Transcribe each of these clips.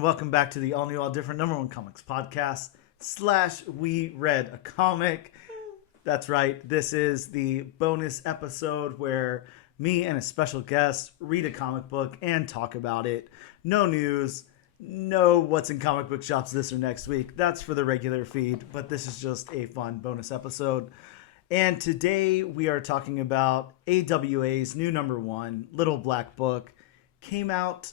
and welcome back to the All New, All Different Number One Comics podcast / We Read a Comic. That's right, this is the bonus episode where me and a special guest read a comic book and talk about it. No news, no what's in comic book shops this or next week. That's for the regular feed, but this is just a fun bonus episode. And today we are talking about AWA's new number one, Little Black Book. Came out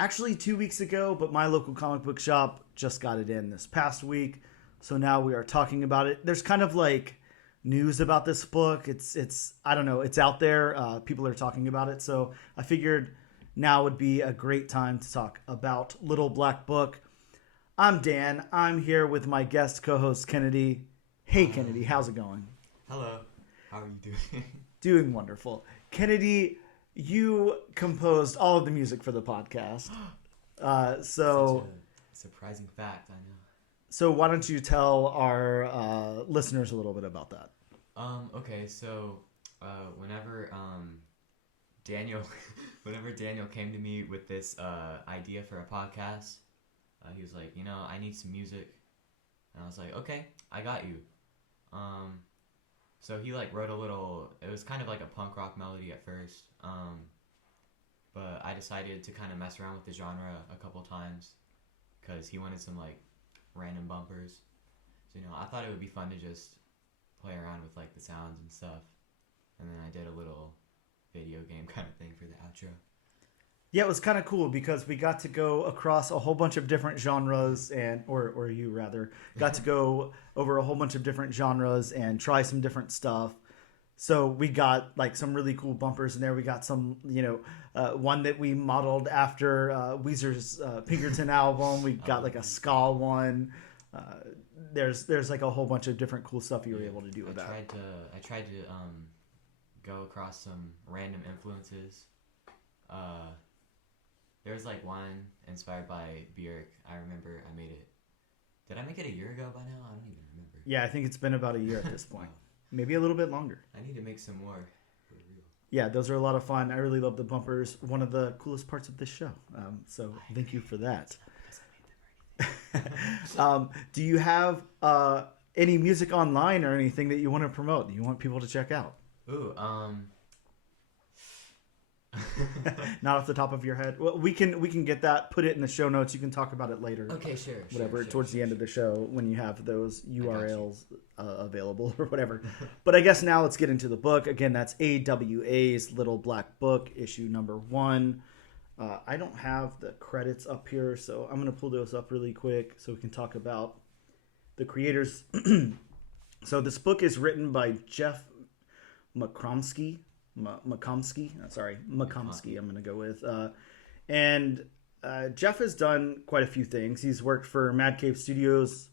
actually 2 weeks ago, but my local comic book shop just got it in this past week. So now we are talking about it. There's kind of like news about this book. It's I don't know, it's out there. People are talking about it. So I figured now would be a great time to talk about Little Black Book. I'm Dan. I'm here with my guest co-host Kennedy. Hey Kennedy, how's it going? Hello. How are you doing? Doing wonderful. Kennedy, you composed all of the music for the podcast. Such a surprising fact, I know. So why don't you tell our listeners a little bit about that? Okay, so whenever Daniel whenever Daniel came to me with this idea for a podcast, he was like, I need some music. And I was like, okay, I got you. So he wrote a little, it was kind of like a punk rock melody at first. But I decided to kind of mess around with the genre a couple times because he wanted some random bumpers. So, I thought it would be fun to just play around with the sounds and stuff. And then I did a little video game kind of thing for the outro. Yeah, it was kind of cool because we got to go across a whole bunch of different genres or you rather, got to go over a whole bunch of different genres and try some different stuff. So we got some really cool bumpers in there. We got some, one that we modeled after Weezer's Pinkerton album. We got a ska one. There's a whole bunch of different cool stuff you were able to do with that. I tried to go across some random influences. There's one inspired by Björk. I remember I made it. Did I make it a year ago by now? I don't even remember. Yeah, I think it's been about a year at this point. Maybe a little bit longer. I need to make some more. For real. Yeah, those are a lot of fun. I really love the bumpers. One of the coolest parts of this show. So thank you for that. Do you have any music online or anything that you want to promote? You want people to check out? Ooh, Not off the top of your head. Well, we can get that. Put it in the show notes. You can talk about it later. Okay, sure. Whatever, sure, towards sure, the end of the show when you have those URLs you. Available or whatever. But I guess now let's get into the book. Again, that's AWA's Little Black Book, issue number 1. I don't have the credits up here, so I'm going to pull those up really quick so we can talk about the creators. So this book is written by Jeff McComsky. McComsky, I'm going to go with. And Jeff has done quite a few things. He's worked for Mad Cave Studios.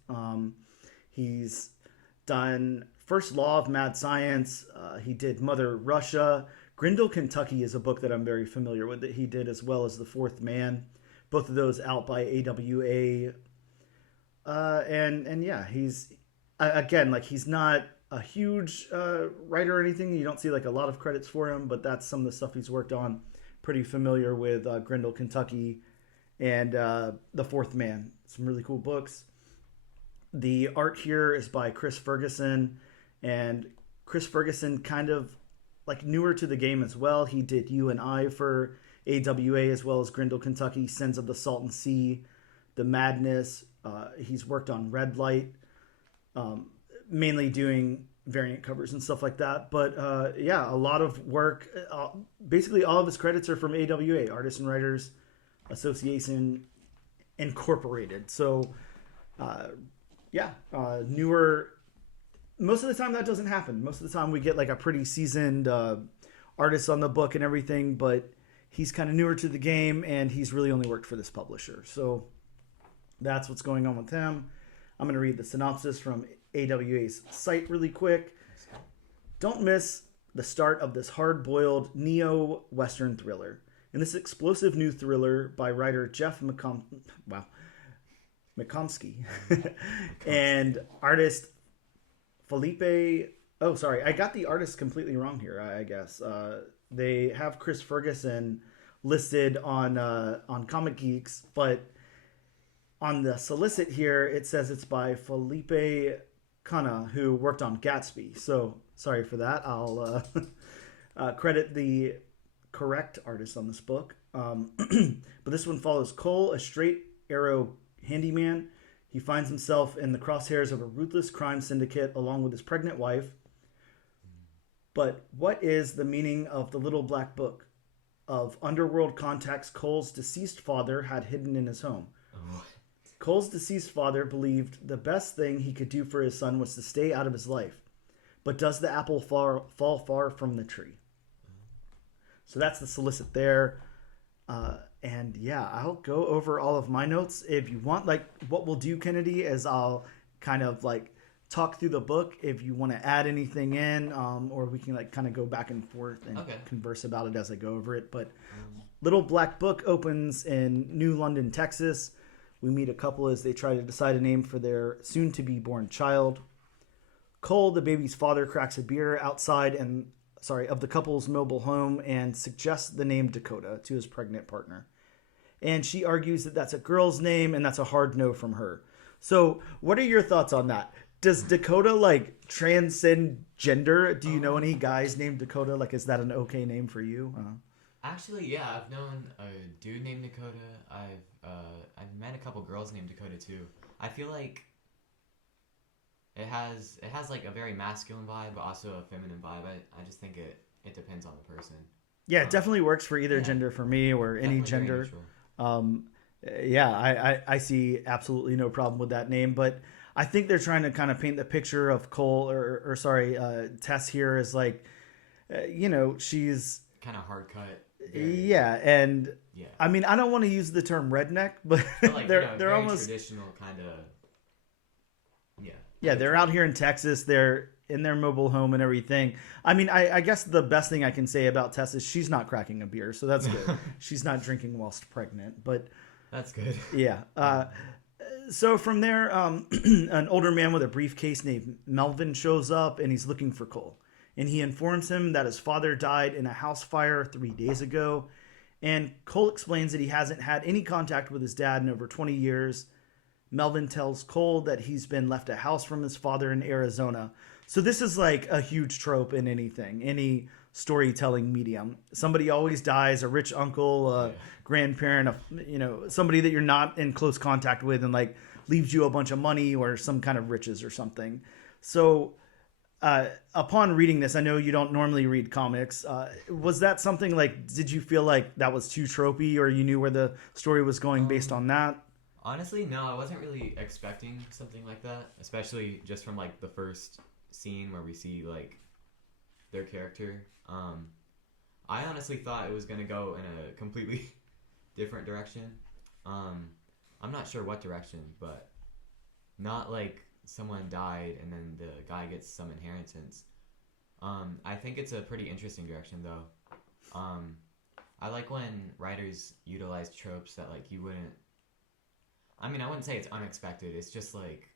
He's done First Law of Mad Science. He did Mother Russia. Grindel, Kentucky is a book that I'm very familiar with that he did, as well as The Fourth Man. Both of those out by AWA. And yeah, he's, again, he's not a huge writer or anything. You don't see a lot of credits for him, but that's some of the stuff he's worked on. Pretty familiar with Grindel, Kentucky, and The Fourth Man. Some really cool books. The art here is by Chris Ferguson, and Chris Ferguson kind of newer to the game as well. He did You and I for AWA, as well as Grindel, Kentucky, Sins of the Salton Sea, The Madness. He's worked on Red Light. Mainly doing variant covers and stuff like that. But yeah, a lot of work. Basically, all of his credits are from AWA, Artists and Writers Association Incorporated. So, newer. Most of the time that doesn't happen. Most of the time we get a pretty seasoned artist on the book and everything, but he's kind of newer to the game and he's really only worked for this publisher. So that's what's going on with him. I'm going to read the synopsis from AWA's site really quick. Don't miss the start of this hard-boiled neo-Western thriller. In this explosive new thriller by writer Jeff McComsky and artist Felipe... Oh, sorry. I got the artist completely wrong here, I guess. They have Chris Ferguson listed on Comic Geeks, but On the solicit here, it says it's by Felipe Cunha, who worked on Gatsby. So sorry for that. I'll credit the correct artist on this book. But this one follows Cole, a straight arrow handyman. He finds himself in the crosshairs of a ruthless crime syndicate along with his pregnant wife. But what is the meaning of the little black book of underworld contacts Cole's deceased father had hidden in his home? Oh. Cole's deceased father believed the best thing he could do for his son was to stay out of his life. But does the apple fall far from the tree? So that's the solicit there. And yeah, I'll go over all of my notes. If you want, like, what we'll do, Kennedy, is I'll kind of like talk through the book if you want to add anything in, or we can like kind of go back and forth and converse about it as I go over it. But Little Black Book opens in New London, Texas. We meet a couple as they try to decide a name for their soon-to-be born child. Cole, the baby's father, cracks a beer outside of the couple's mobile home and suggests the name Dakota to his pregnant partner. And she argues that that's a girl's name and that's a hard no from her. So what are your thoughts on that? Does Dakota like transcend gender? Do you know any guys named Dakota? Like, is that an okay name for you? Actually, yeah, I've known a dude named Dakota. I've met a couple girls named Dakota too. I feel like it has like a very masculine vibe, but also a feminine vibe. I just think it depends on the person. Yeah, it definitely works for either gender for me or any gender. Yeah, I see absolutely no problem with that name, but I think they're trying to kind of paint the picture of Cole Tess here as like, she's kind of hard cut. Yeah, and I mean, I don't want to use the term redneck, but like, they're almost traditional kind of. Yeah, they're out here in Texas. They're in their mobile home and everything. I mean, I guess the best thing I can say about Tess is she's not cracking a beer, so that's good. She's not drinking whilst pregnant, but that's good. Yeah. So from there, an older man with a briefcase named Melvin shows up, and he's looking for Cole. And he informs him that his father died in a house fire 3 days ago. And Cole explains that he hasn't had any contact with his dad in over 20 years. Melvin tells Cole that he's been left a house from his father in Arizona. So this is like a huge trope in any storytelling medium. Somebody always dies, a rich uncle, a grandparent, somebody that you're not in close contact with and like leaves you a bunch of money or some kind of riches or something. So upon reading this, I know you don't normally read comics. Was that something like, did you feel like that was too tropey or you knew where the story was going based on that? Honestly, no, I wasn't really expecting something like that, especially just from like the first scene where we see like their character. I honestly thought it was going to go in a completely different direction. I'm not sure what direction, but not like someone died and then the guy gets some inheritance. I think it's a pretty interesting direction though. I like when writers utilize tropes that like you wouldn't. I mean, I wouldn't say it's unexpected. It's just like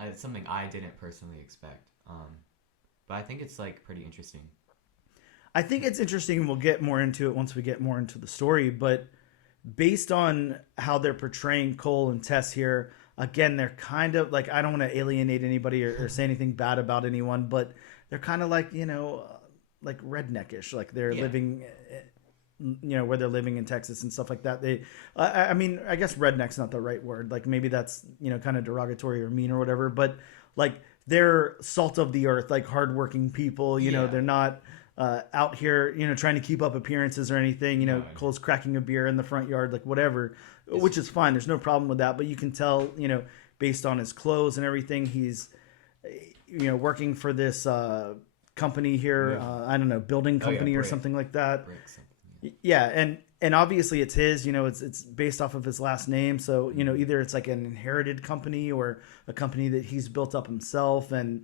it's something I didn't personally expect. But I think it's like pretty interesting. I think it's interesting, and we'll get more into it once we get more into the story. But based on how they're portraying Cole and Tess here, again, they're kind of like, I don't want to alienate anybody or say anything bad about anyone, but they're kind of like, like redneckish, like they're living, where they're living in Texas and stuff like that. I mean, I guess redneck's not the right word. Like maybe that's, kind of derogatory or mean or whatever, but like they're salt of the earth, like hardworking people, they're not out here, trying to keep up appearances or anything, Cole's cracking a beer in the front yard, like whatever, which is fine. There's no problem with that. But you can tell, based on his clothes and everything, he's, working for this company here. I don't know, building company or something like that. Yeah. And obviously it's his, it's based off of his last name. So, either it's like an inherited company or a company that he's built up himself. And,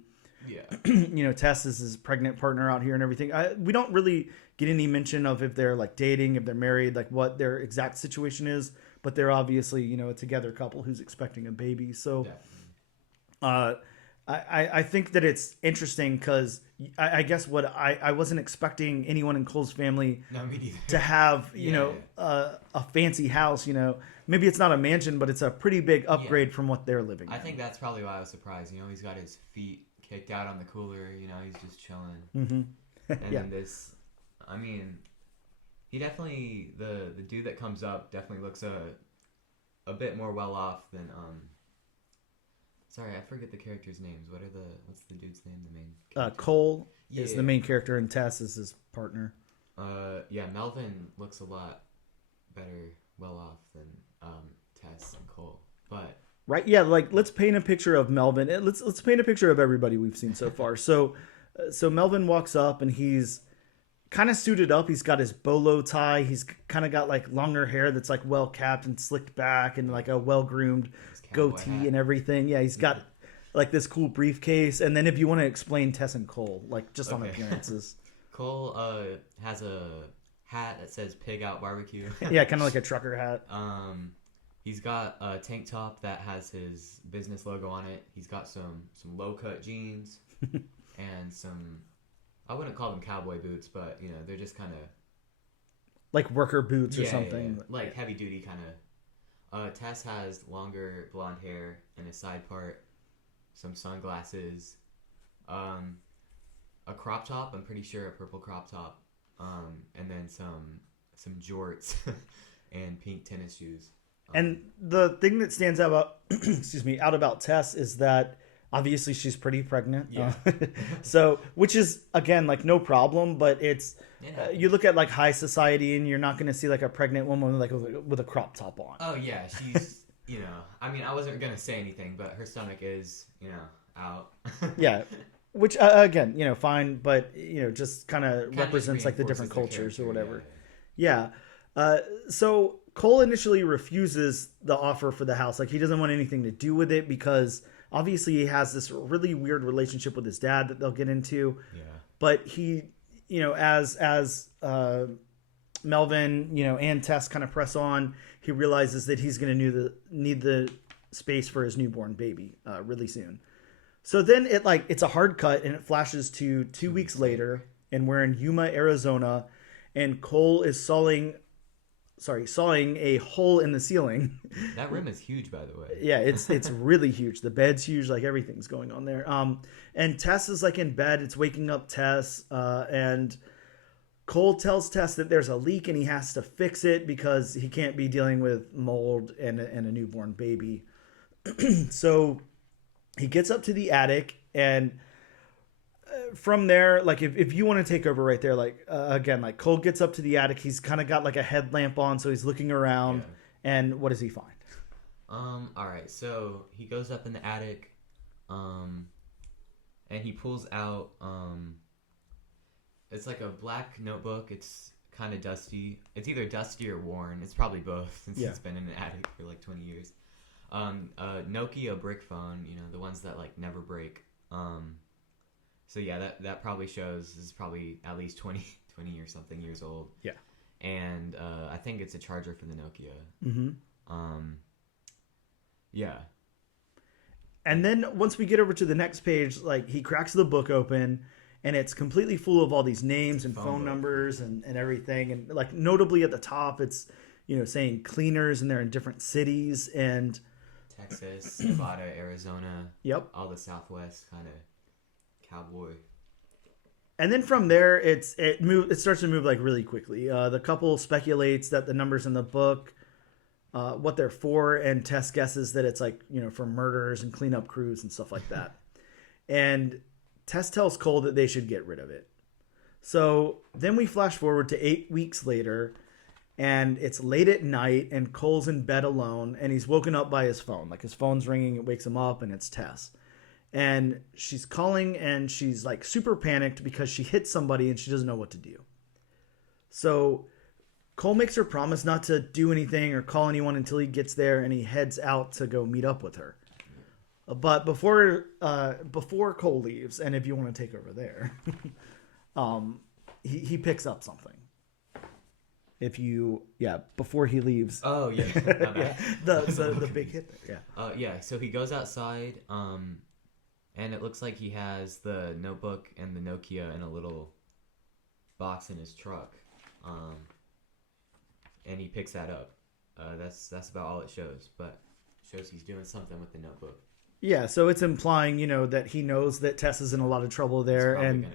Tess is his pregnant partner out here and everything. We don't really get any mention of if they're like dating, if they're married, like what their exact situation is, but they're obviously, a together couple who's expecting a baby. So, I I think that it's interesting because I guess what I wasn't expecting anyone in Cole's family No, me neither. to have, a fancy house, maybe it's not a mansion, but it's a pretty big upgrade from what they're living I in. think that's probably why I was surprised. He's got his feet kicked out on the cooler. He's just chilling. Mm-hmm. And Yeah. this, I mean, he definitely the dude that comes up definitely looks a bit more well off than Sorry, I forget the characters' names. What's the dude's name? The main character? Cole is the main character, and Tess is his partner. Melvin looks a lot better, well off than Tess and Cole. But Right? Yeah, like let's paint a picture of Melvin. Let's paint a picture of everybody we've seen so far. So Melvin walks up and he's kind of suited up. He's got his bolo tie. He's kind of got like longer hair that's like well capped and slicked back, and like a well groomed goatee hat. and everything. Yeah, he's got like this cool briefcase. And then if you want to explain Tess and Cole, like just on appearances. Cole has a hat that says "Pig Out Barbecue." Yeah, kind of like a trucker hat. He's got a tank top that has his business logo on it. He's got some low cut jeans and some, I wouldn't call them cowboy boots, but they're just kind of like worker boots or something. Yeah. Like heavy duty kind of. Tess has longer blonde hair and a side part, some sunglasses, a crop top. I'm pretty sure a purple crop top, and then some jorts and pink tennis shoes. And the thing that stands out about, out about Tess is that obviously she's pretty pregnant. Yeah. So, which is again like no problem, but it's you look at like high society and you're not going to see like a pregnant woman like with a crop top on. Oh yeah, she's I mean, I wasn't gonna say anything, but her stomach is out. Yeah. Which again, fine, but just kind of represents like the different reinforces cultures or character, whatever. Yeah. So Cole initially refuses the offer for the house. Like he doesn't want anything to do with it because obviously he has this really weird relationship with his dad that they'll get into. Yeah. But he, as Melvin, and Tess kind of press on, he realizes that he's going to need the space for his newborn baby really soon. So then it's a hard cut and it flashes to 2 weeks later, and we're in Yuma, Arizona, and Cole is sawing a hole in the ceiling. That room is huge, by the way. Yeah, it's really huge. The bed's huge, like everything's going on there. And Tess is like in bed. It's waking up Tess, and Cole tells Tess that there's a leak and he has to fix it because he can't be dealing with mold and a newborn baby. So he gets up to the attic, and from there, like if you want to take over right there, like again, like Cole gets up to the attic. He's kind of got like a headlamp on, so he's looking around. Yeah. And what does he find? All right. So he goes up in the attic, and he pulls out. It's like a black notebook. It's kind of dusty. It's either dusty or worn. It's probably both since it's been in an attic for like 20 years. Nokia brick phone. The ones that like never break. So yeah, that probably shows this is probably at least 20 or something years old. Yeah. And I think it's a charger for the Nokia. Mm-hmm. Yeah. And then once we get over to the next page, like he cracks the book open, and it's completely full of all these names and phone numbers and everything. And like notably at the top, it's saying cleaners, and they're in different cities and Texas, Nevada, Arizona. Yep. All the Southwest kind of cowboy. And then from there, it starts to move like really quickly. The couple speculates that the numbers in the book, what they're for, and Tess guesses that it's like for murders and cleanup crews and stuff like that. And Tess tells Cole that they should get rid of it. So then we flash forward to 8 weeks later, and it's late at night, and Cole's in bed alone, and he's woken up by his phone. Like his phone's ringing, it wakes him up, and it's Tess. And she's calling, and she's like super panicked because she hit somebody and she doesn't know what to do. So Cole makes her promise not to do anything or call anyone until he gets there, and he heads out to go meet up with her. But before Cole leaves, and if you want to take over there, he picks up something. Before he leaves. Oh yeah. Yeah, the big hit there. Yeah. Yeah. So he goes outside. And it looks like he has the notebook and the Nokia in a little box in his truck. And he picks that up. That's about all it shows, but it shows he's doing something with the notebook. Yeah, so it's implying, that he knows that Tess is in a lot of trouble there, and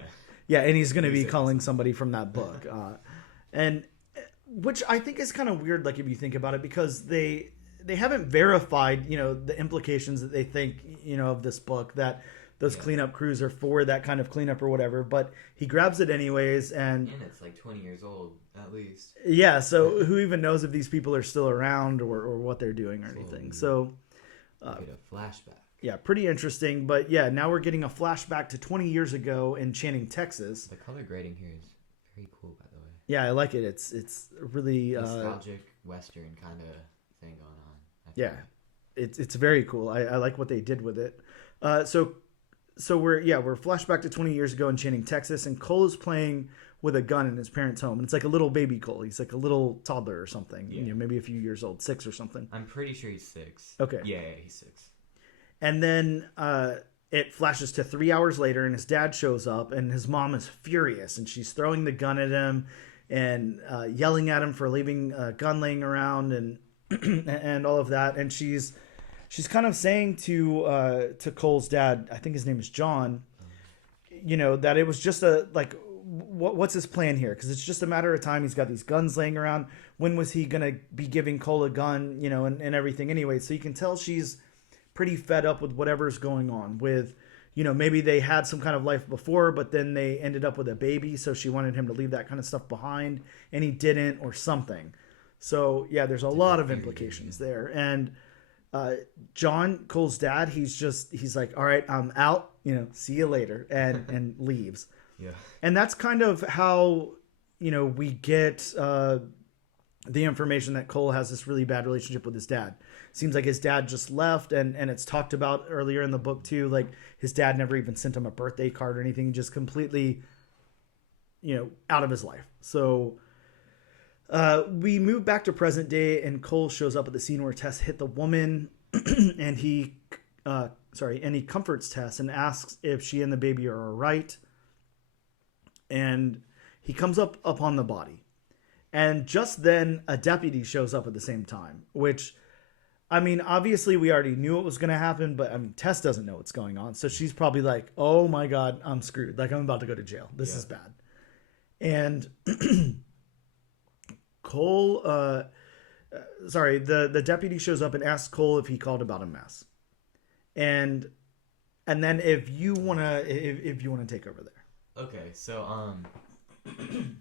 Gonna and he's going to be use it. calling somebody from that book, and which I think is kind of weird, like if you think about it, because they haven't verified, the implications that they think, of this book, that those cleanup crews are for that kind of cleanup or whatever, but he grabs it anyways, and it's like 20 years old at least. Yeah, so who even knows if these people are still around or what they're doing or anything. So get a flashback. Yeah, pretty interesting. But yeah, now we're getting a flashback to 20 years ago in Channing, Texas. The color grading here is very cool, by the way. Yeah, I like it. It's really nostalgic Western kind of thing going on. Yeah, it's very cool. I like what they did with it. So we're flashback to 20 years ago in Channing, Texas, and Cole is playing with a gun in his parents' home, and it's like a little baby Cole. He's like a little toddler or something. Yeah. Maybe a few years old, 6 or something. I'm pretty sure he's 6. Okay. Yeah, he's 6. And then it flashes to 3 hours later, and his dad shows up, and his mom is furious, and she's throwing the gun at him and yelling at him for leaving a gun laying around and and all of that. And she's kind of saying to Cole's dad, I think his name is John, that it was just what's his plan here? Because it's just a matter of time. He's got these guns laying around. When was he going to be giving Cole a gun, and everything anyway? So you can tell she's pretty fed up with whatever's going on with, maybe they had some kind of life before, but then they ended up with a baby. So she wanted him to leave that kind of stuff behind, and he didn't, or something. So yeah, there's a lot of implications there. And John, Cole's dad, he's like, all right, I'm out, see you later, and leaves. Yeah. And that's kind of how, we get the information that Cole has this really bad relationship with his dad. Seems like his dad just left, and it's talked about earlier in the book too. Like his dad never even sent him a birthday card or anything, just completely, out of his life. So we move back to present day, and Cole shows up at the scene where Tess hit the woman, and he comforts Tess and asks if she and the baby are all right. And he comes up upon the body. And just then, a deputy shows up at the same time, which, obviously we already knew it was going to happen, but Tess doesn't know what's going on. So she's probably like, oh my God, I'm screwed. Like, I'm about to go to jail. This is bad. And Cole, the deputy shows up and asks Cole if he called about a mess. And then if you want to take over there. Okay, so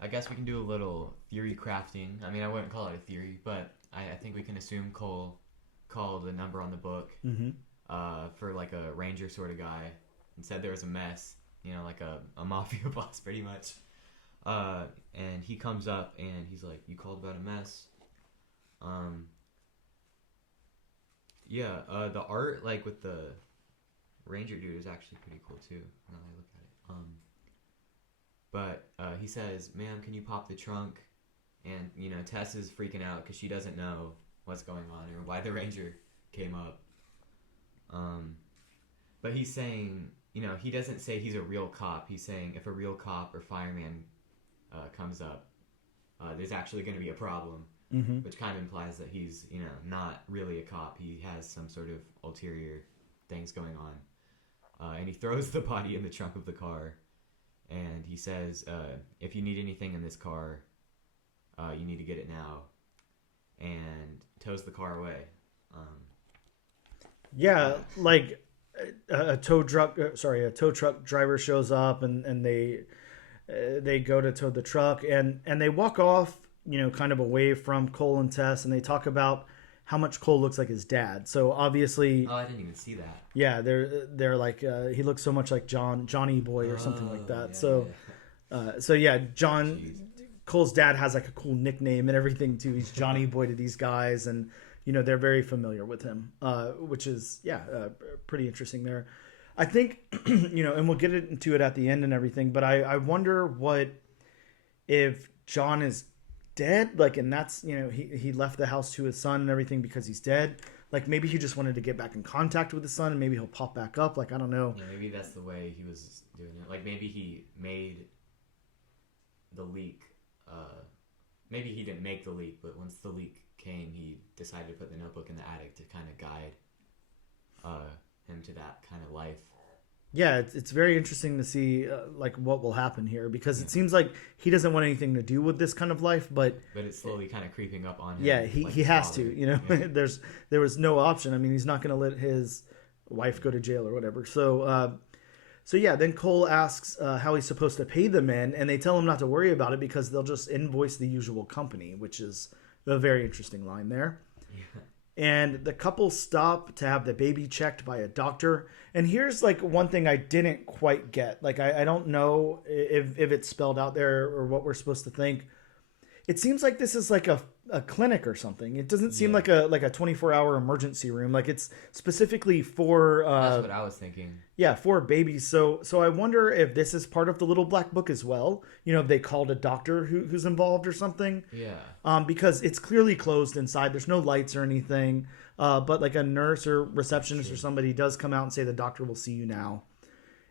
I guess we can do a little theory crafting. I wouldn't call it a theory, but I think we can assume Cole called a number on the book for like a ranger sort of guy and said there was a mess, like a mafia boss pretty much. And he comes up and he's like, you called about a mess? The art, like with the ranger dude, is actually pretty cool too, now that I look at it. But he says, ma'am, can you pop the trunk? And, Tess is freaking out because she doesn't know what's going on or why the ranger came up. But he's saying, he doesn't say he's a real cop. He's saying if a real cop or fireman comes up, there's actually going to be a problem, which kind of implies that he's, not really a cop. He has some sort of ulterior things going on. And he throws the body in the trunk of the car. And he says, if you need anything in this car, you need to get it now. And tows the car away. Like a tow truck driver shows up, and they go to tow the truck, and they walk off, kind of away from Cole and Tess, and they talk about how much Cole looks like his dad. So obviously, I didn't even see that. Yeah, they're like he looks so much like Johnny Boy or something like that. John. Jeez. Cole's dad has like a cool nickname and everything too. He's Johnny Boy to these guys, and they're very familiar with him, which is pretty interesting there. I think and we'll get into it at the end and everything, but I wonder what if John is dead, like, and that's he left the house to his son and everything because he's dead, like maybe he just wanted to get back in contact with his son, and maybe he'll pop back up. Like, I don't know. Yeah, maybe that's the way he was doing it. Like maybe he made the leak. Maybe he didn't make the leak, but once the leak came, he decided to put the notebook in the attic to kind of guide him to that kind of life. Yeah, it's very interesting to see like what will happen here, because it seems like he doesn't want anything to do with this kind of life, but it's slowly kind of creeping up on him. Yeah, he has to, you know. Yeah. There was no option. I mean, he's not going to let his wife go to jail or whatever. So yeah, then Cole asks how he's supposed to pay the men, and they tell him not to worry about it because they'll just invoice the usual company, which is a very interesting line there. Yeah. And the couple stop to have the baby checked by a doctor. And here's like one thing I didn't quite get. Like, I don't know if it's spelled out there or what we're supposed to think. It seems like this is like a clinic or something. It doesn't seem like a 24-hour emergency room. Like, it's specifically for that's what I was thinking. Yeah, for babies. So I wonder if this is part of the little black book as well. You know, if they called a doctor who's involved or something. Yeah. Because it's clearly closed inside. There's no lights or anything. But like a nurse or receptionist or somebody does come out and say the doctor will see you now.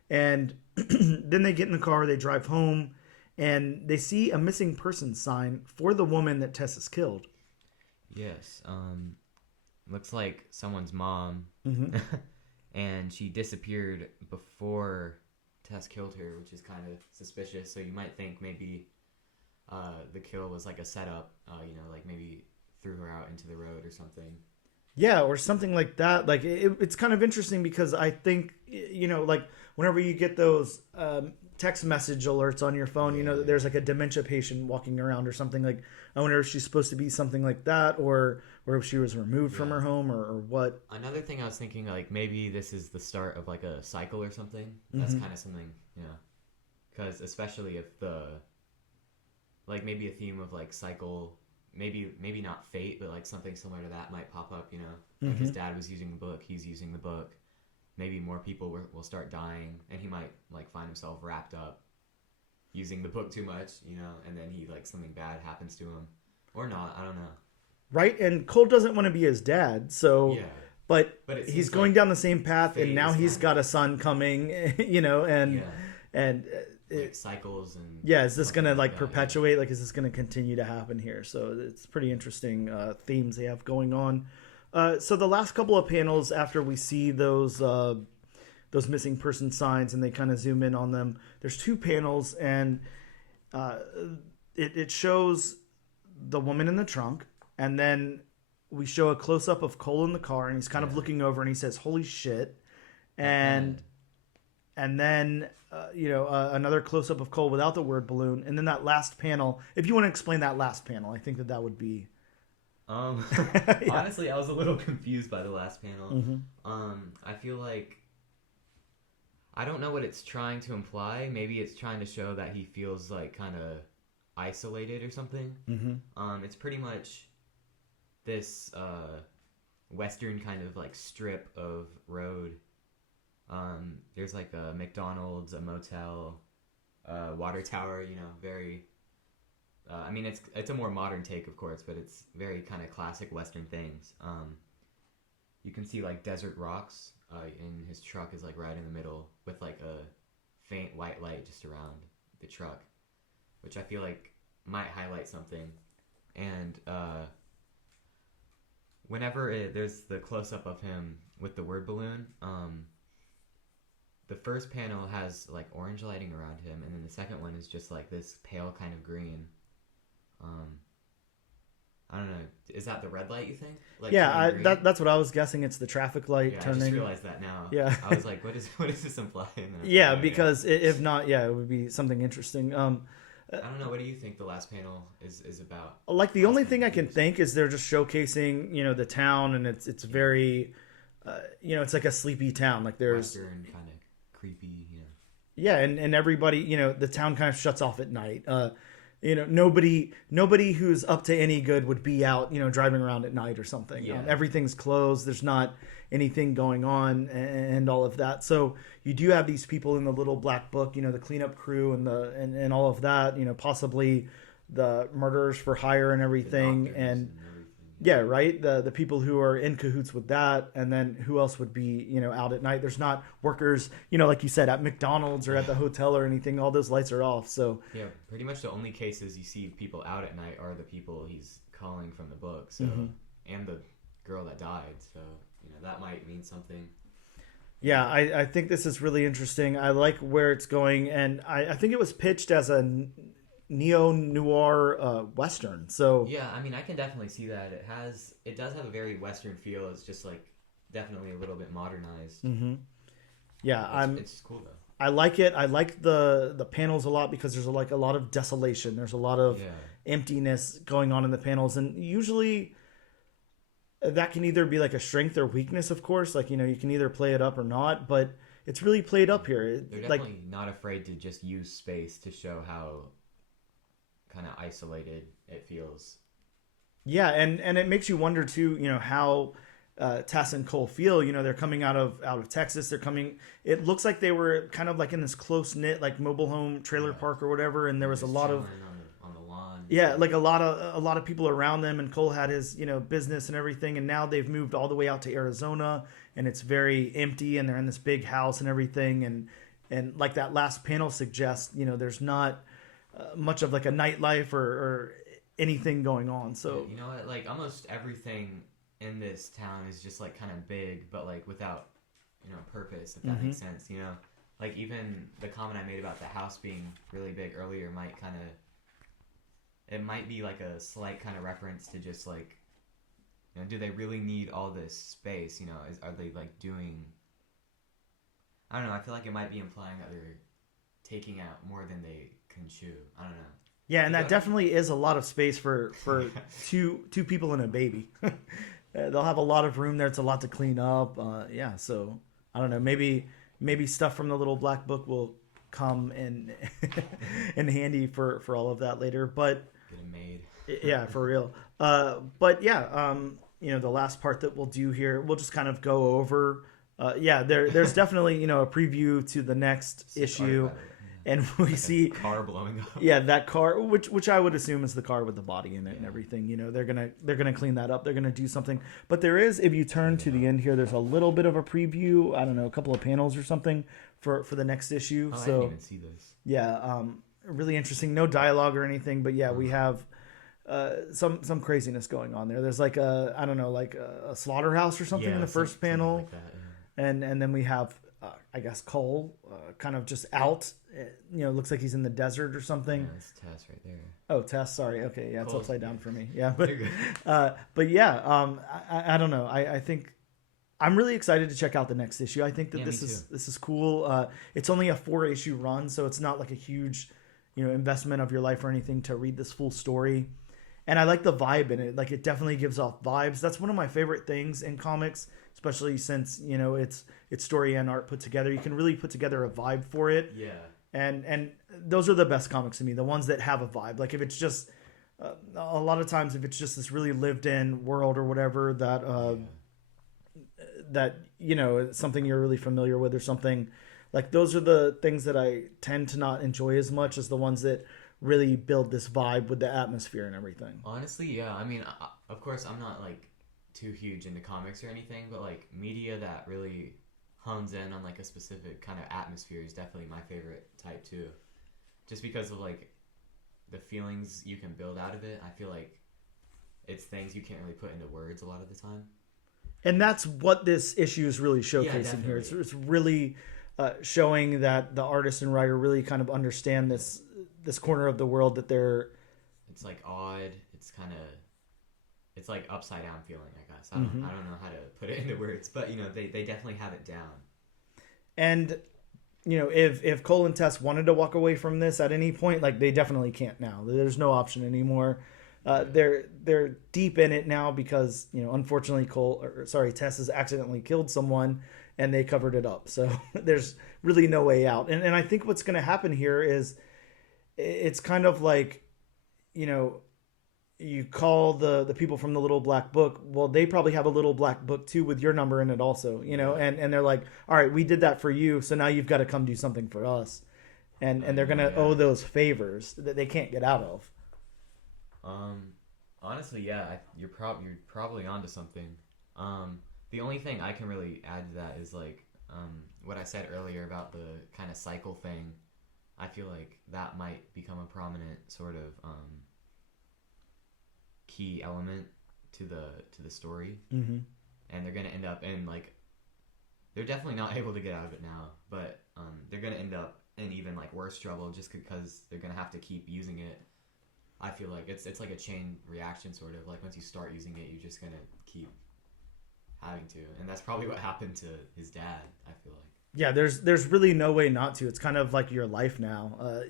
And then they get in the car, they drive home, and they see a missing person sign for the woman that Tess has killed. Yes. Looks like someone's mom. Mm-hmm. And she disappeared before Tess killed her, which is kind of suspicious. So you might think maybe the kill was like a setup, like maybe threw her out into the road or something. Yeah, or something like that. Like, it's kind of interesting because I think, like whenever you get those text message alerts on your phone, that there's like a dementia patient walking around or something. Like, I wonder if she's supposed to be something like that, or if she was removed from her home, or what. Another thing I was thinking, like maybe this is the start of like a cycle or something. That's kind of something, because especially if maybe a theme of like cycle. Maybe not fate, but like something similar to that might pop up, Like his dad was using the book, he's using the book. Maybe more people will start dying, and he might like find himself wrapped up using the book too much, and then he like something bad happens to him. Or not, I don't know. Right, and Cole doesn't want to be his dad, so... Yeah. But he's going down the same path, and now he's got a son coming, and... like cycles and is this gonna like perpetuate? Yeah. Like, is this gonna continue to happen here? So it's pretty interesting themes they have going on. So the last couple of panels after we see those missing person signs and they kind of zoom in on them, there's two panels, and it shows the woman in the trunk, and then we show a close up of Cole in the car, and he's kind of looking over, and he says, "Holy shit," and then. Another close-up of Cole without the word balloon. And then that last panel, if you want to explain that last panel, I think that would be... Honestly, I was a little confused by the last panel. Mm-hmm. I feel like... I don't know what it's trying to imply. Maybe it's trying to show that he feels like kind of isolated or something. Mm-hmm. It's pretty much this western kind of like strip of road. There's like a McDonald's, a motel, water tower, very, I mean, it's a more modern take, of course, but it's very kind of classic Western things. You can see like desert rocks, and his truck is like right in the middle with like a faint white light just around the truck, which I feel like might highlight something. And, whenever there's the close-up of him with the word balloon, the first panel has like orange lighting around him, and then the second one is just like this pale kind of green. I don't know. Is that the red light, you think? Like, that's what I was guessing. It's the traffic light turning. I just realized that now. Yeah. I was like, what does this imply? Because if not, it would be something interesting. I don't know. What do you think the last panel is about? Like, the only thing I can think is they're just showcasing, the town, and it's very, it's like a sleepy town. Like, there's... Western kind of creepy, Yeah, and everybody, the town kind of shuts off at night. Nobody who's up to any good would be out, driving around at night or something. Yeah. Everything's closed. There's not anything going on and all of that. So you do have these people in the little black book, the cleanup crew and all of that, possibly the murderers for hire and everything. Yeah, right. The people who are in cahoots with that, and then who else would be out at night? There's not workers, like you said, at McDonald's or at the hotel or anything. All those lights are off. So Yeah, pretty much the only cases you see people out at night are the people he's calling from the book. So and the girl that died. So that might mean something. Yeah, I think this is really interesting. I like where it's going, and I think it was pitched as a neo-noir Western. So yeah, I mean, I can definitely see that. It does have a very Western feel. It's just like definitely a little bit modernized. Yeah, it's cool though. I like it. I like the panels a lot because there's like a lot of desolation. There's a lot of emptiness going on in the panels, and usually that can either be like a strength or weakness, of course. Like, you can either play it up or not, but it's really played up here. They're definitely not afraid to just use space to show how kind of isolated it feels. Yeah, and it makes you wonder too, how Tess and Cole feel. They're coming out of Texas. It looks like they were kind of like in this close-knit like mobile home trailer park or whatever, and there was a lot of on the lawn. Yeah, like a lot of people around them, and Cole had his business and everything, and now they've moved all the way out to Arizona, and it's very empty, and they're in this big house and everything, and like that last panel suggests, there's not much of like a nightlife or anything going on. So you know what, like almost everything in this town is just like kind of big, but like without purpose, if that makes sense. Like even the comment I made about the house being really big earlier it might be like a slight kind of reference to just like, do they really need all this space? Are they like doing, I don't know, I feel like it might be implying that they're taking out more than they can chew. I don't know. Yeah, and that definitely is a lot of space for two people and a baby. They'll have a lot of room there. It's a lot to clean up. Yeah, so I don't know. Maybe stuff from the little black book will come in handy for all of that later. But get it made. Yeah, for real. But yeah, the last part that we'll do here, we'll just kind of go over. There's definitely a preview to the next issue. And we like see car blowing up. Yeah, that car, which I would assume is the car with the body in it and everything. They're gonna clean that up. They're gonna do something. But there is, if you turn to the end here, there's a little bit of a preview. I don't know, a couple of panels or something for the next issue. Oh, so I didn't even see this. Yeah, really interesting. No dialogue or anything, but yeah, we have some craziness going on there. There's like a slaughterhouse or something in the first panel, like that, and then we have I guess Cole kind of just out. Looks like he's in the desert or something. Yeah, that's Tess right there. Oh, Tess, sorry. Okay, yeah, it's Cole's upside down good. for me. Yeah, but yeah, I don't know. I think I'm really excited to check out the next issue. I think that this is cool. It's only a 4-issue run, so it's not like a huge, investment of your life or anything to read this full story. And I like the vibe in it. Like, it definitely gives off vibes. That's one of my favorite things in comics, especially since it's story and art put together. You can really put together a vibe for it. Yeah. And those are the best comics to me, the ones that have a vibe. Like, if it's just a lot of times, if it's just this really lived in world or whatever that something you're really familiar with or something, like, those are the things that I tend to not enjoy as much as the ones that really build this vibe with the atmosphere and everything. Honestly, yeah. I mean, of course, I'm not like too huge into comics or anything, but like media that really hones in on like a specific kind of atmosphere is definitely my favorite type too. Just because of like the feelings you can build out of it. I feel like it's things you can't really put into words a lot of the time. And that's what this issue is really showcasing here. It's really showing that the artist and writer really kind of understand this corner of the world that they're... It's like odd. It's like upside down feeling, I guess. I don't know how to put it into words, but they definitely have it down. And if Cole and Tess wanted to walk away from this at any point, like, they definitely can't now. There's no option anymore. They're deep in it now because unfortunately Tess has accidentally killed someone and they covered it up. So there's really no way out. And I think what's going to happen here is it's kind of like you call the people from the little black book. Well, they probably have a little black book too with your number in it also, and they're like, all right, we did that for you, so now you've got to come do something for us, and they're gonna owe those favors that they can't get out of. Honestly, yeah, you're probably onto something. The only thing I can really add to that is like what I said earlier about the kind of cycle thing. I feel like that might become a prominent sort of key element to the story, Mm-hmm. and they're gonna end up in like they're definitely not able to get out of it now, but they're gonna end up in even like worse trouble just because they're gonna have to keep using it. I feel like it's like a chain reaction sort of like once you start using it, you're just gonna keep having to, and that's probably what happened to his dad. I feel like. Yeah, there's really no way not to. It's kind of like your life now.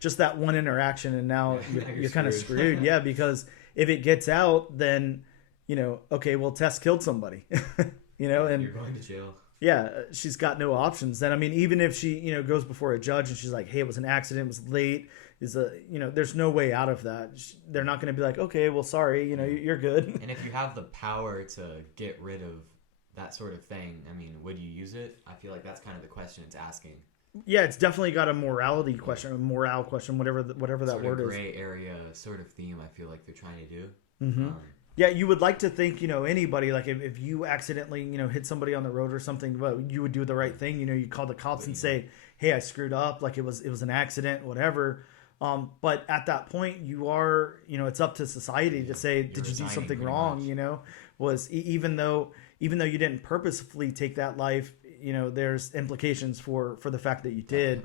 Just that one interaction, and now you're kind of screwed. Yeah, because if it gets out, then okay, well, Tess killed somebody. And you're going to jail. Yeah, she's got no options. Then I mean, even if she goes before a judge and she's like, "Hey, it was an accident. It was late." There's no way out of that. They're not going to be like, "Okay, well, sorry. You're good." And if you have the power to get rid of that sort of thing, I mean, would you use it? I feel like that's kind of the question it's asking. Yeah, it's definitely got a morality question, a morale question, whatever that word is. Gray area sort of theme. I feel like they're trying to do. Mm-hmm. Yeah, you would like to think, anybody, like if you accidentally, hit somebody on the road or something, but you would do the right thing. You call the cops and say, "Hey, I screwed up. Like it was an accident, whatever." But at that point, you are, it's up to society to say, "Did you do something wrong?" Was even though you didn't purposefully take that life, there's implications for the fact that you did,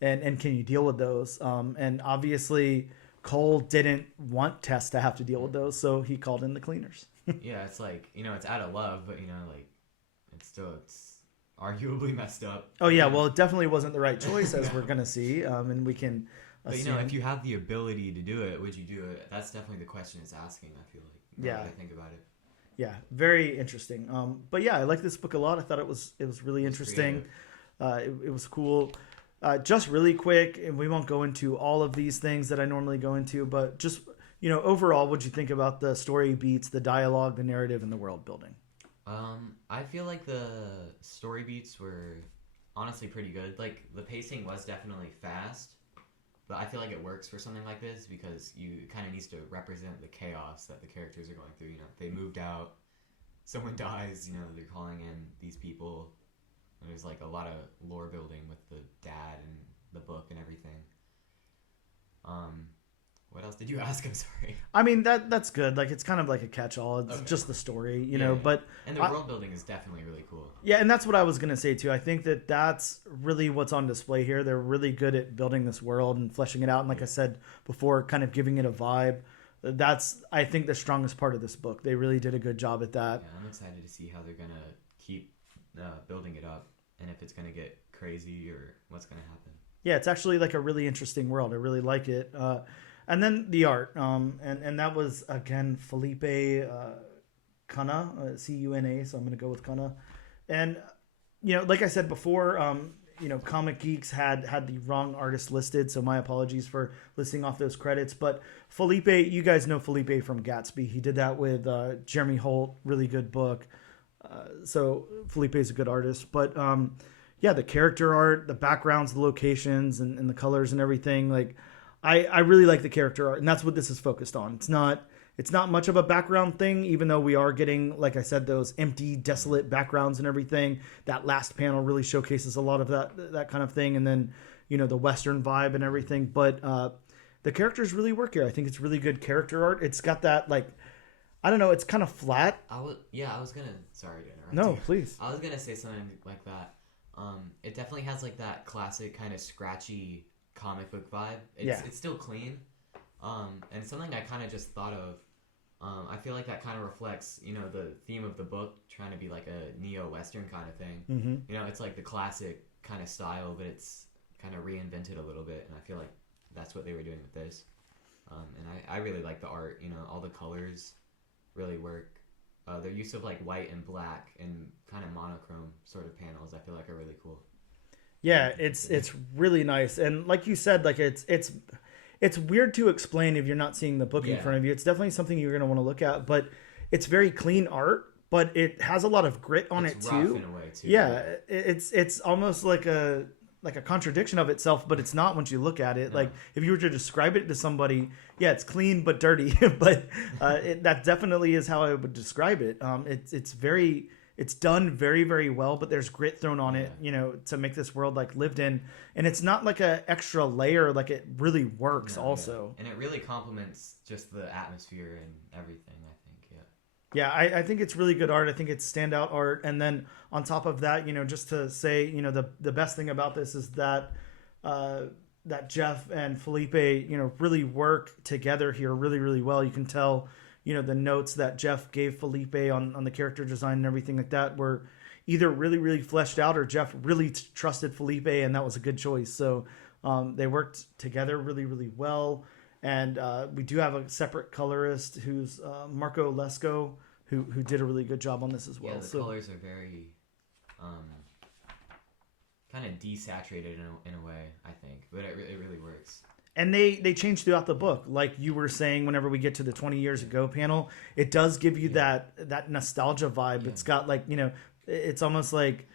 and can you deal with those? And obviously, Cole didn't want Tess to have to deal with those, so he called in the cleaners. Yeah, it's like, it's out of love, but like it's arguably messed up. Oh yeah, well, it definitely wasn't the right choice, as we're gonna see, and we can assume. But if you have the ability to do it, would you do it? That's definitely the question it's asking. I feel like. Yeah. I think about it. Yeah, very interesting. But yeah, I like this book a lot. I thought it was really interesting. It was cool. Just really quick, and we won't go into all of these things that I normally go into, but just overall, what'd you think about the story beats, the dialogue, the narrative, and the world building? I feel like the story beats were honestly pretty good. Like the pacing was definitely fast, but I feel like it works for something like this because it kind of needs to represent the chaos that the characters are going through. They moved out, someone dies. They're calling in these people. And there's like a lot of lore building with the dad and the book and everything. What else did you ask? I'm sorry. I mean that's good. Like it's kind of like a catch-all. It's just the story, Yeah. But and the world building is definitely really cool. Yeah, and that's what I was gonna say too. I think that's really what's on display here. They're really good at building this world and fleshing it out. And like I said before, kind of giving it a vibe. That's I think the strongest part of this book. They really did a good job at that. Yeah, I'm excited to see how they're gonna keep building it up, and if it's gonna get crazy or what's gonna happen. Yeah, it's actually like a really interesting world. I really like it. And then the art, and that was again Felipe Cunha, Cuna. So I'm gonna go with Cunha. And like I said before, Comic Geeks had the wrong artist listed, so my apologies for listing off those credits. But Felipe, you guys know Felipe from Gatsby. He did that with Jeremy Holt, really good book. So Felipe is a good artist. But yeah, the character art, the backgrounds, the locations, and the colors and everything. Like I really like the character art, and that's what this is focused on. It's not much of a background thing, even though we are getting, like I said, those empty, desolate backgrounds and everything. That last panel really showcases a lot of that kind of thing, and then the Western vibe and everything. But the characters really work here. I think it's really good character art. It's got that like, I don't know, it's kind of flat. I was gonna. Sorry to interrupt. No, you. please. I was gonna say something like that. It definitely has like that classic kind of scratchy comic book vibe. It's still clean. And something I kind of just thought of. I feel like that kind of reflects, the theme of the book trying to be like a neo-Western kind of thing. Mm-hmm. It's like the classic kind of style, but it's kind of reinvented a little bit, and I feel like that's what they were doing with this. And I really like the art. All the colors really work. Their use of like white and black and kind of monochrome sort of panels, I feel like are really cool. Yeah, it's really nice, and like you said, like it's weird to explain if you're not seeing the book in front of you. It's definitely something you're going to want to look at, but it's very clean art, but it has a lot of grit on it too. Rough in a way too. Yeah, it's almost like a like a contradiction of itself, but it's not once you look at it. Like if you were to describe it to somebody, yeah, it's clean but dirty, but that definitely is how I would describe it. It's done very, very well, but there's grit thrown on it, you know, to make this world like lived in. And it's not like a extra layer, like it really works also. Yeah. And it really complements just the atmosphere and everything, I think, Yeah, I think it's really good art. I think it's standout art. And then on top of that, you know, just to say, you know, the best thing about this is that that Jeff and Felipe, you know, really work together here really, really well. You can tell, you know, the notes that Jeff gave Felipe on the character design and everything like that were either really, really fleshed out, or Jeff really trusted Felipe, and that was a good choice. So they worked together really, really well. And we do have a separate colorist who's Marco Lesko, who did a really good job on this as well. Yeah, the colors are very kind of desaturated in a way, I think, but it really works. And they change throughout the book. Like you were saying, whenever we get to the 20 years ago panel, it does give you that nostalgia vibe. Yeah. It's got like, you know, it's almost like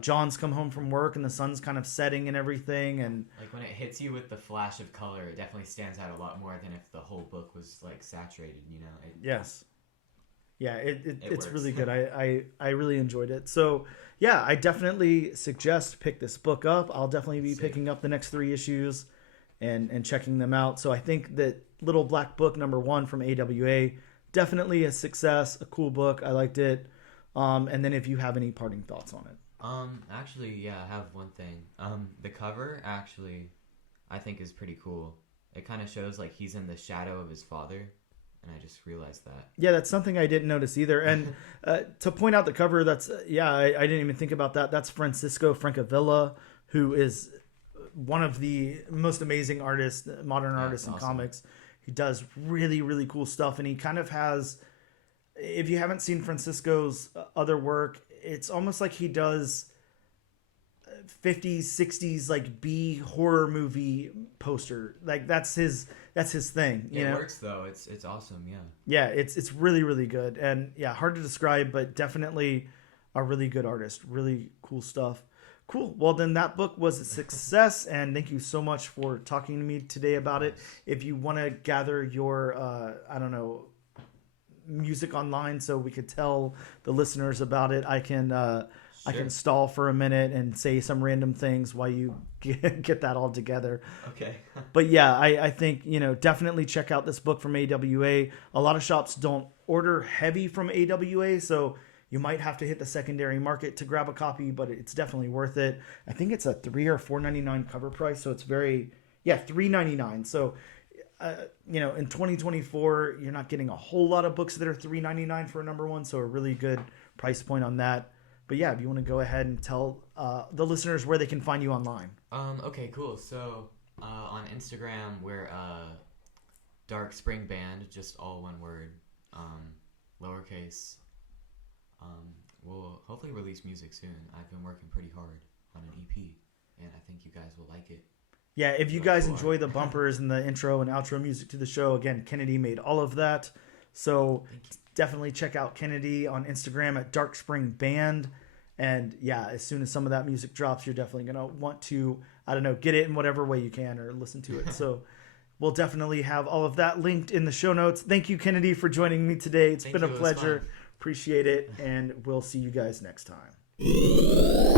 John's come home from work and the sun's kind of setting and everything. And like when it hits you with the flash of color, it definitely stands out a lot more than if the whole book was like saturated, you know? Yes. Yeah, it's really good. I really enjoyed it. So yeah, I definitely suggest pick this book up. I'll definitely be picking up the next 3 issues and checking them out. So I think that Little Black Book #1 from AWA, definitely a success, a cool book. I liked it. And then if you have any parting thoughts on it. Actually, yeah, I have one thing. The cover actually, I think is pretty cool. It kind of shows like he's in the shadow of his father, and I just realized that. Yeah, that's something I didn't notice either. And to point out the cover, that's I didn't even think about that. That's Francisco Francavilla, who is one of the most amazing artists, modern artists in comics. He does really, really cool stuff, and he kind of has, if you haven't seen Francisco's other work, it's almost like he does 50s, 60s like B horror movie poster. Like that's his thing. It works though. It's awesome. Yeah. Yeah, it's really, really good, and yeah, hard to describe, but definitely a really good artist. Really cool stuff. Cool. Well, then that book was a success, and thank you so much for talking to me today about it. If you want to gather your, music online so we could tell the listeners about it, I can stall for a minute and say some random things while you get that all together. Okay. But yeah, I think, you know, definitely check out this book from AWA. A lot of shops don't order heavy from AWA, so you might have to hit the secondary market to grab a copy, but it's definitely worth it. I think it's a $3 or $4.99 cover price, so it's $3.99. So, you know, in 2024, you're not getting a whole lot of books that are $3.99 for a #1, so a really good price point on that. But yeah, if you want to go ahead and tell the listeners where they can find you online. Okay, cool. So on Instagram, we're Dark Spring Band, just all one word, lowercase. We'll hopefully release music soon. I've been working pretty hard on an EP, and I think you guys will like it. Yeah, if you guys enjoy the bumpers and the intro and outro music to the show, again, Kennedy made all of that. So definitely check out Kennedy on Instagram at Dark Spring Band. And yeah, as soon as some of that music drops, you're definitely going to want to, get it in whatever way you can or listen to it. So we'll definitely have all of that linked in the show notes. Thank you, Kennedy, for joining me today. It's been a pleasure. Appreciate it. And we'll see you guys next time.